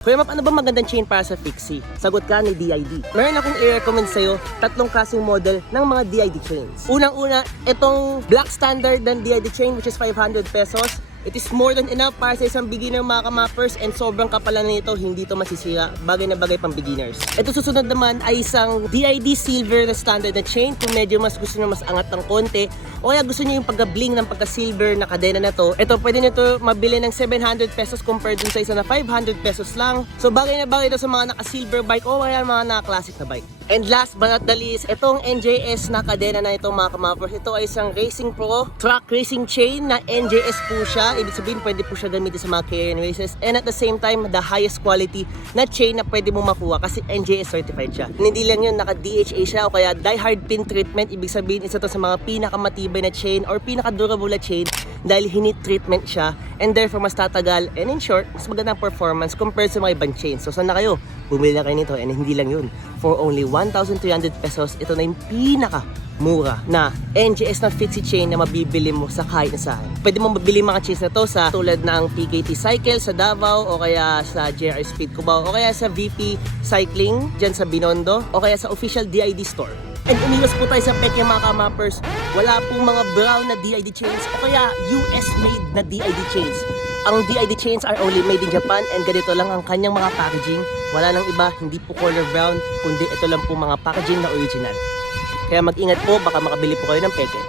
Kuya Map, ano ba magandang chain para sa Fixie? Sagot ka ni DID. Meron akong i-recommend sa'yo tatlong klaseng model ng mga DID chains. Unang-una, itong black standard ng DID chain which is 500 pesos. It is more than enough para sa isang beginner mga kamappers and sobrang kapalan nito, hindi ito masisira. Bagay na bagay pang beginners. Ito susunod naman ay isang DID silver na standard na chain kung medyo mas gusto nyo mas angat ng konti o kaya gusto nyo yung pagka-bling ng pagka-silver na kadena na to. Ito pwede nyo to mabili ng 700 pesos compared dun sa isa na 500 pesos lang. So bagay na bagay ito sa mga naka-silver bike o kaya mga naka-classic na bike. And last but not the least, itong NJS na kadena na ito mga kamappers, ito ay isang Racing Pro track racing chain na NJS po siya. Ibig sabihin pwede po siya gamitin sa mga K&N races and at the same time the highest quality na chain na pwede mo makuha kasi NJS certified siya. Hindi lang yun, naka DHA siya o kaya die hard pin treatment. Ibig sabihin isa to sa mga pinakamatibay na chain or pinaka-durable na chain dahil hinit treatment siya and therefore mas tatagal and in short, mas magandang performance compared sa mga ibang chains. So sana kayo, bumili na kayo nito and hindi lang yun. For only 1,300 pesos, ito na yung pinaka-mura na NJS na Fixie chain na mabibili mo sa kahit na saan. Pwede mo mabili mga chains na to sa tulad ng PKT Cycle sa Davao o kaya sa JR Speed Cubao o kaya sa VP Cycling dyan sa Binondo o kaya sa official DID store. And umiwas po tayo sa peke mga kamappers. Wala pong mga brown na DID chains o kaya US made na DID chains. Ang DID chains are only made in Japan and ganito lang ang kanyang mga packaging. Wala nang iba, hindi po color brown, kundi ito lang po mga packaging na original. Kaya mag-ingat po, baka makabili po kayo ng peke.